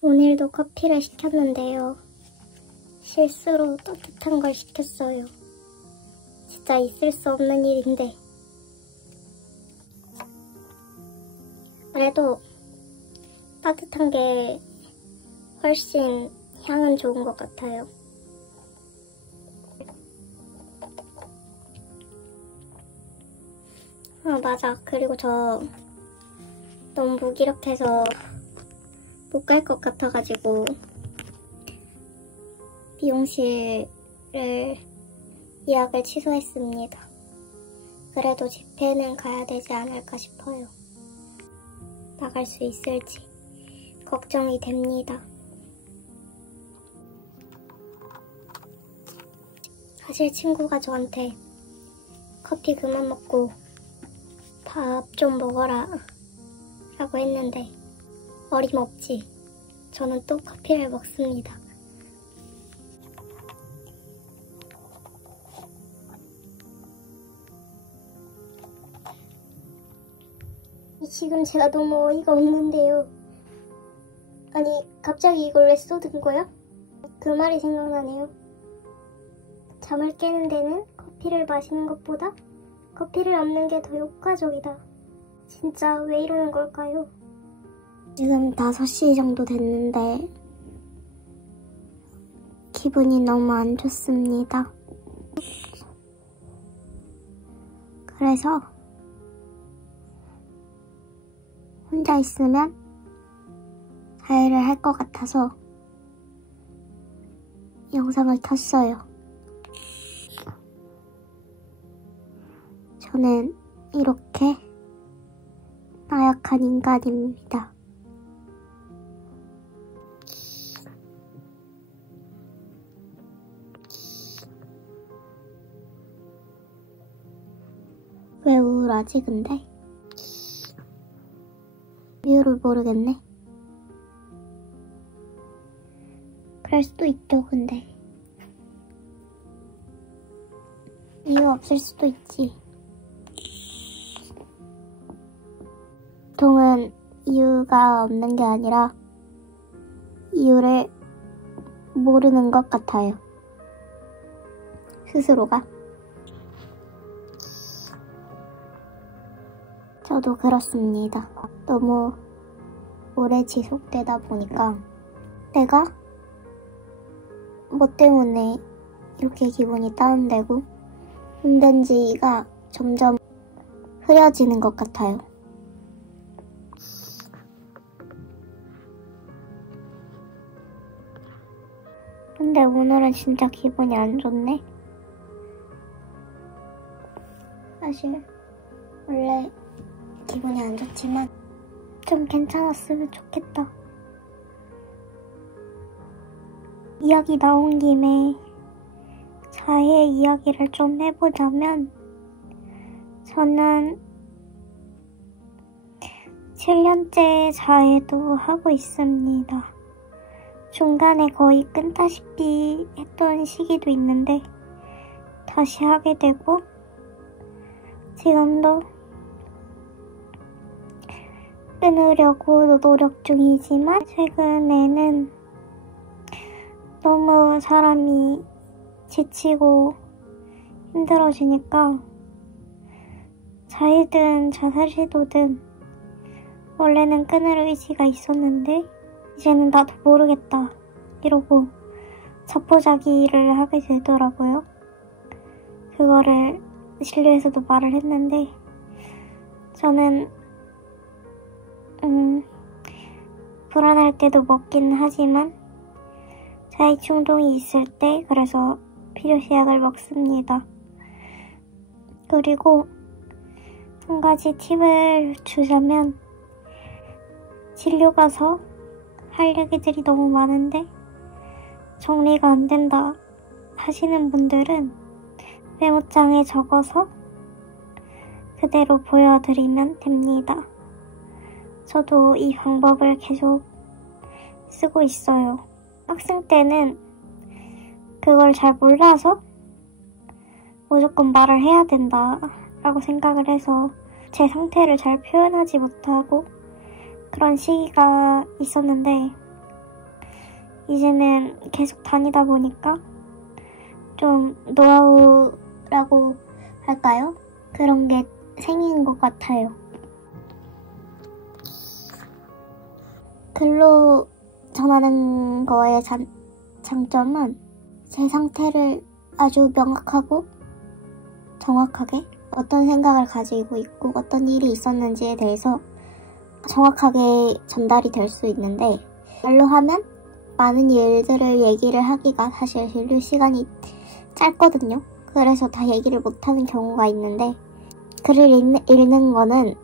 오늘도 커피를 시켰는데요. 실수로 따뜻한 걸 시켰어요. 진짜 있을 수 없는 일인데. 그래도 따뜻한 게 훨씬 향은 좋은 것 같아요. 아, 맞아. 그리고 저 너무 무기력해서 못 갈 것 같아가지고 미용실을 예약을 취소했습니다. 그래도 집회는 가야 되지 않을까 싶어요. 나갈 수 있을지 걱정이 됩니다. 사실 친구가 저한테 커피 그만 먹고 밥 좀 먹어라 라고 했는데 어림없지. 저는 또 커피를 먹습니다. 지금 제가 너무 어이가 없는데요. 아니, 갑자기 이걸 왜 쏟은 거야? 그 말이 생각나네요. 잠을 깨는 데는 커피를 마시는 것보다 커피를 없는 게 더 효과적이다. 진짜 왜 이러는 걸까요? 지금 5시 정도 됐는데 기분이 너무 안 좋습니다. 그래서 혼자 있으면 자해를 할 것 같아서 영상을 켰어요. 저는 이렇게 나약한 인간입니다. 왜 우울하지 근데? 이유를 모르겠네. 그럴 수도 있죠 근데. 이유 없을 수도 있지. 보통은 이유가 없는 게 아니라 이유를 모르는 것 같아요. 스스로가. 저도 그렇습니다. 너무 오래 지속되다 보니까 내가 뭐 때문에 이렇게 기분이 다운되고 힘든지가 점점 흐려지는 것 같아요. 근데 오늘은 진짜 기분이 안 좋네. 사실 원래 기분이 안 좋지만 좀 괜찮았으면 좋겠다. 이야기 나온 김에 자해 이야기를 좀 해보자면 저는 7년째 자해도 하고 있습니다. 중간에 거의 끊다시피 했던 시기도 있는데 다시 하게 되고 지금도 끊으려고 노력 중이지만 최근에는 너무 사람이 지치고 힘들어지니까 자해든 자살 시도든 원래는 끊을 의지가 있었는데 이제는 나도 모르겠다 이러고 자포자기를 하게 되더라고요. 그거를 진료에서도 말을 했는데 저는 불안할 때도 먹긴 하지만 자해 충동이 있을 때 그래서 필요시약을 먹습니다. 그리고 한 가지 팁을 주자면 진료 가서 할 얘기들이 너무 많은데 정리가 안 된다 하시는 분들은 메모장에 적어서 그대로 보여드리면 됩니다. 저도 이 방법을 계속 쓰고 있어요. 학생 때는 그걸 잘 몰라서 무조건 말을 해야 된다 라고 생각을 해서 제 상태를 잘 표현하지 못하고 그런 시기가 있었는데 이제는 계속 다니다 보니까 좀 노하우라고 할까요? 그런 게 생긴 것 같아요. 글로 전하는 거의 장점은 제 상태를 아주 명확하고 정확하게 어떤 생각을 가지고 있고 어떤 일이 있었는지에 대해서 정확하게 전달이 될 수 있는데, 말로 하면 많은 일들을 얘기를 하기가 사실 진료 시간이 짧거든요. 그래서 다 얘기를 못하는 경우가 있는데, 글을 읽는 거는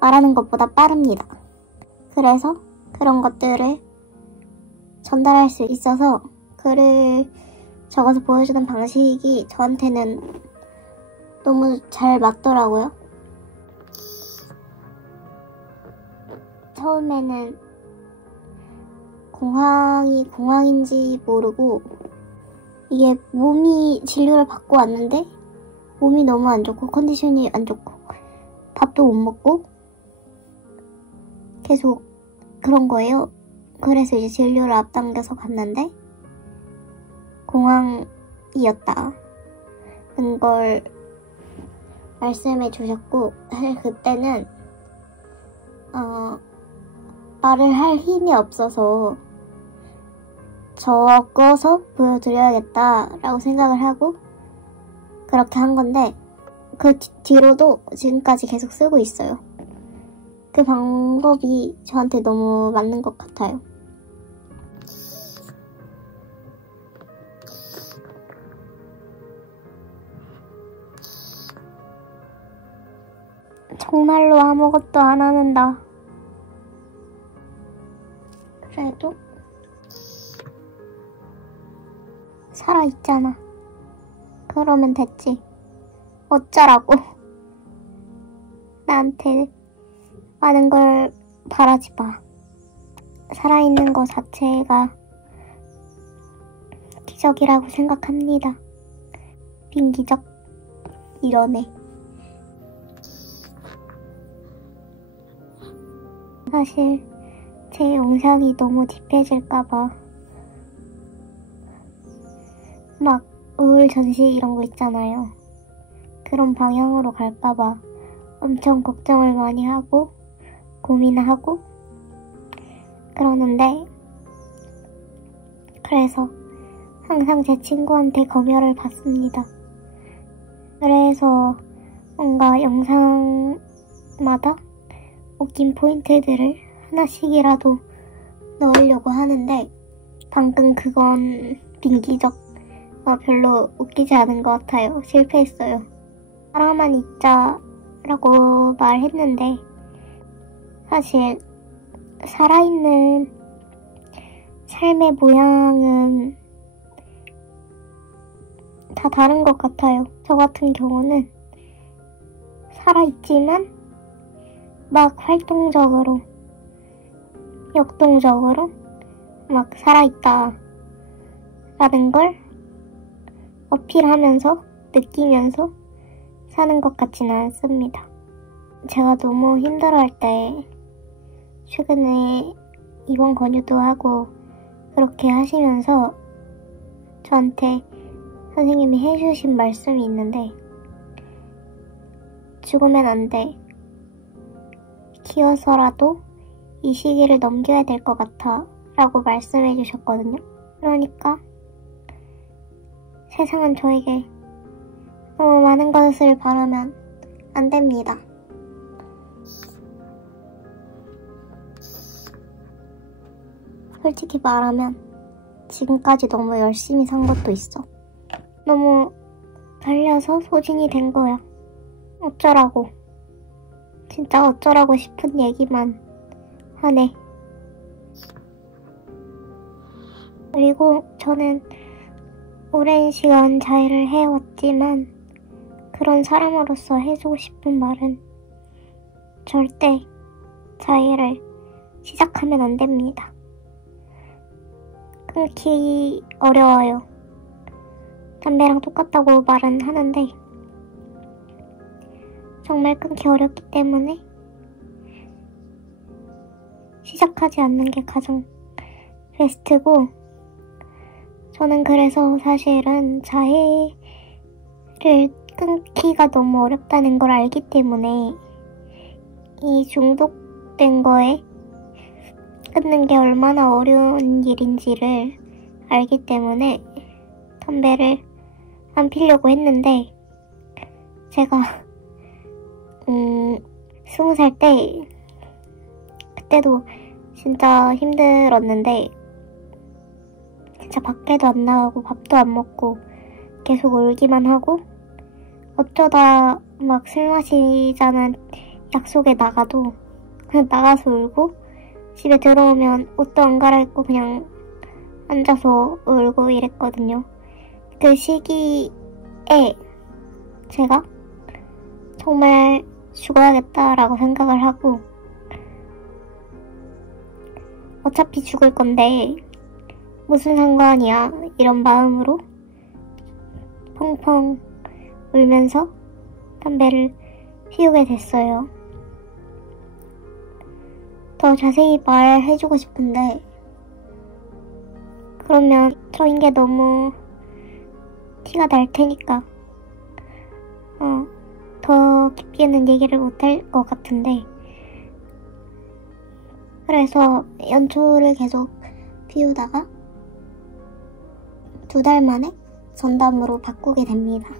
말하는 것보다 빠릅니다. 그래서 그런 것들을 전달할 수 있어서 글을 적어서 보여주는 방식이 저한테는 너무 잘 맞더라고요. 처음에는 공황인지 모르고, 이게 몸이 진료를 받고 왔는데 몸이 너무 안 좋고 컨디션이 안 좋고 밥도 못 먹고 계속 그런 거예요. 그래서 이제 진료를 앞당겨서 갔는데 공황이었다는 걸 말씀해 주셨고, 사실 그때는 말을 할 힘이 없어서 적어서 보여드려야겠다라고 생각을 하고 그렇게 한 건데, 그 뒤로도 지금까지 계속 쓰고 있어요. 그 방법이 저한테 너무 맞는 것 같아요. 정말로 아무것도 안 하는 나. 그래도 살아있잖아. 그러면 됐지. 어쩌라고. 나한테 많은 걸 바라지 마. 살아있는 것 자체가 기적이라고 생각합니다. 빈기적. 이러네. 사실 제 영상이 너무 딥해질까봐 막 우울전시 이런 거 있잖아요. 그런 방향으로 갈까봐 엄청 걱정을 많이 하고 고민하고 그러는데, 그래서 항상 제 친구한테 검열을 받습니다. 그래서 뭔가 영상마다 웃긴 포인트들을 하나씩이라도 넣으려고 하는데, 방금 그건 빈기적, 별로 웃기지 않은 것 같아요. 실패했어요. 살아만 있자라고 말했는데, 사실 살아있는 삶의 모양은 다 다른 것 같아요. 저 같은 경우는 살아있지만 막 활동적으로, 역동적으로 막 살아있다 라는 걸 어필하면서 느끼면서 사는 것 같지는 않습니다. 제가 너무 힘들어할 때 최근에 입원 권유도 하고 그렇게 하시면서 저한테 선생님이 해주신 말씀이 있는데, 죽으면 안 돼. 키워서라도 이 시기를 넘겨야 될 것 같아 라고 말씀해 주셨거든요. 그러니까 세상은 저에게 너무 많은 것을 바라면 안 됩니다. 솔직히 말하면 지금까지 너무 열심히 산 것도 있어. 너무 달려서 소진이 된 거야. 어쩌라고. 진짜 어쩌라고 싶은 얘기만 하네. 그리고 저는 오랜 시간 자해를 해왔지만, 그런 사람으로서 해주고 싶은 말은 절대 자해를 시작하면 안 됩니다. 끊기 어려워요. 담배랑 똑같다고 말은 하는데 정말 끊기 어렵기 때문에 시작하지 않는 게 가장 베스트고, 저는 그래서 사실은 자해를 끊기가 너무 어렵다는 걸 알기 때문에 이 중독된 거에 끊는 게 얼마나 어려운 일인지를 알기 때문에 담배를 안 피려고 했는데, 제가 20살 때 그때도 진짜 힘들었는데 진짜 밖에도 안 나가고 밥도 안 먹고 계속 울기만 하고, 어쩌다 막 술 마시자는 약속에 나가도 그냥 나가서 울고, 집에 들어오면 옷도 안 갈아입고 그냥 앉아서 울고 이랬거든요. 그 시기에 제가 정말 죽어야겠다라고 생각을 하고, 어차피 죽을 건데 무슨 상관이야 이런 마음으로 펑펑 울면서 담배를 피우게 됐어요. 더 자세히 말해주고 싶은데 그러면 저인 게 너무 티가 날 테니까 더 깊게는 얘기를 못할 것 같은데, 그래서 연초를 계속 피우다가 2달 만에 전담으로 바꾸게 됩니다.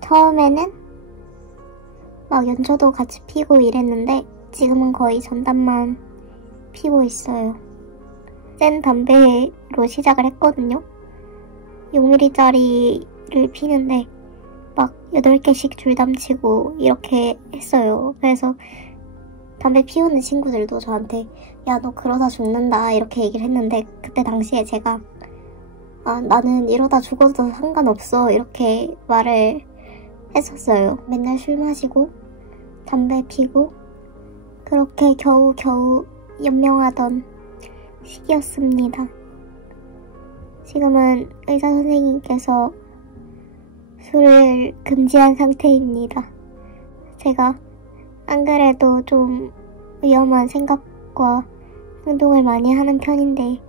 처음에는 막 연초도 같이 피고 이랬는데 지금은 거의 전담만 피고 있어요. 센 담배로 시작을 했거든요. 6mm짜리를 피는데 막 8개씩 줄담치고 이렇게 했어요. 그래서 담배 피우는 친구들도 저한테 야, 너 그러다 죽는다 이렇게 얘기를 했는데, 그때 당시에 제가 나는 이러다 죽어도 상관없어 이렇게 말을 했었어요. 맨날 술 마시고 담배 피고 그렇게 겨우겨우 연명하던 시기였습니다. 지금은 의사 선생님께서 술을 금지한 상태입니다. 제가 안 그래도 좀 위험한 생각과 행동을 많이 하는 편인데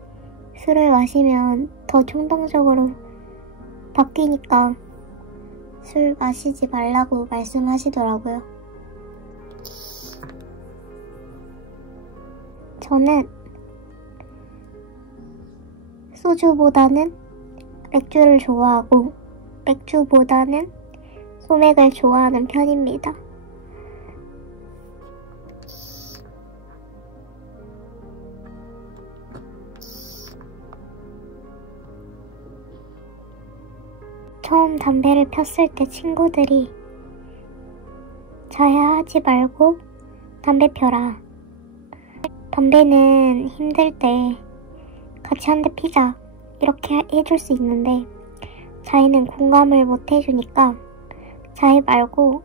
술을 마시면 더衝動적으로 바뀌니까 술 마시지 말라고 말씀하시더라고요. 저는 소주보다는 맥주를 좋아하고 맥주보다는 소맥을 좋아하는 편입니다. 처음 담배를 폈을 때 친구들이 자해하지 말고 담배 펴라. 담배는 힘들 때 같이 한 대 피자 이렇게 해줄 수 있는데 자해는 공감을 못 해주니까 자해 말고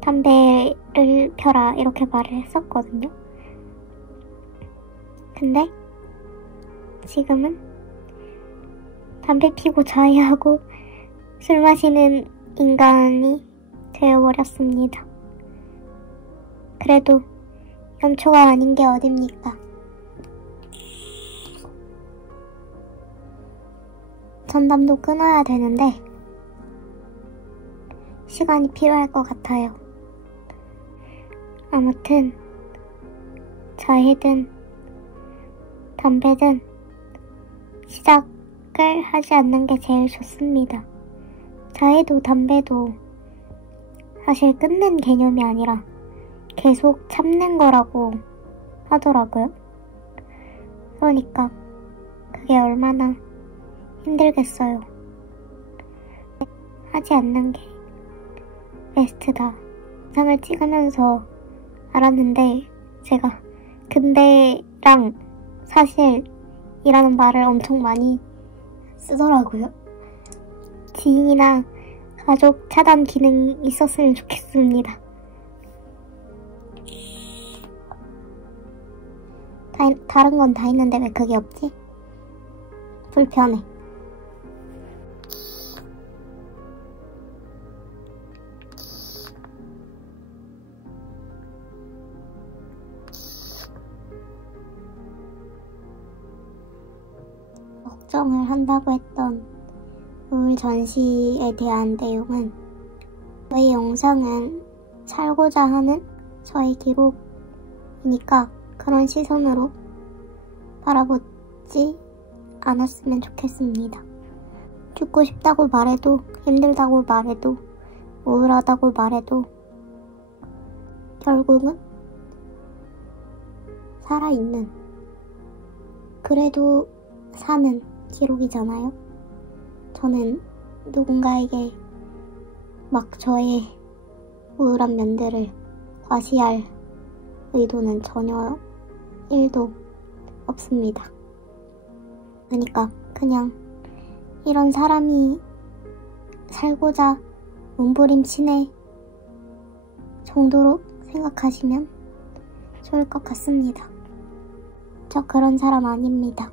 담배를 펴라 이렇게 말을 했었거든요. 근데 지금은 담배 피고 자해하고 술 마시는 인간이 되어버렸습니다. 그래도 연초가 아닌 게 어딥니까? 전담도 끊어야 되는데 시간이 필요할 것 같아요. 아무튼 자해든 담배든 시작을 하지 않는 게 제일 좋습니다. 자해도 담배도 사실 끊는 개념이 아니라 계속 참는 거라고 하더라고요. 그러니까 그게 얼마나 힘들겠어요. 하지 않는 게 베스트다. 영상을 찍으면서 알았는데 제가 근데랑 사실이라는 말을 엄청 많이 쓰더라고요. 지인이나 가족 차단 기능이 있었으면 좋겠습니다. 다른 건 다 있는데 왜 그게 없지? 불편해. 걱정을 한다고 했던 우울 전시에 대한 내용은 저희 영상은 살고자 하는 저의 기록이니까 그런 시선으로 바라보지 않았으면 좋겠습니다. 죽고 싶다고 말해도, 힘들다고 말해도, 우울하다고 말해도 결국은 살아있는, 그래도 사는 기록이잖아요. 저는 누군가에게 막 저의 우울한 면들을 과시할 의도는 전혀 1도 없습니다. 그러니까 그냥 이런 사람이 살고자 몸부림치네 정도로 생각하시면 좋을 것 같습니다. 저 그런 사람 아닙니다.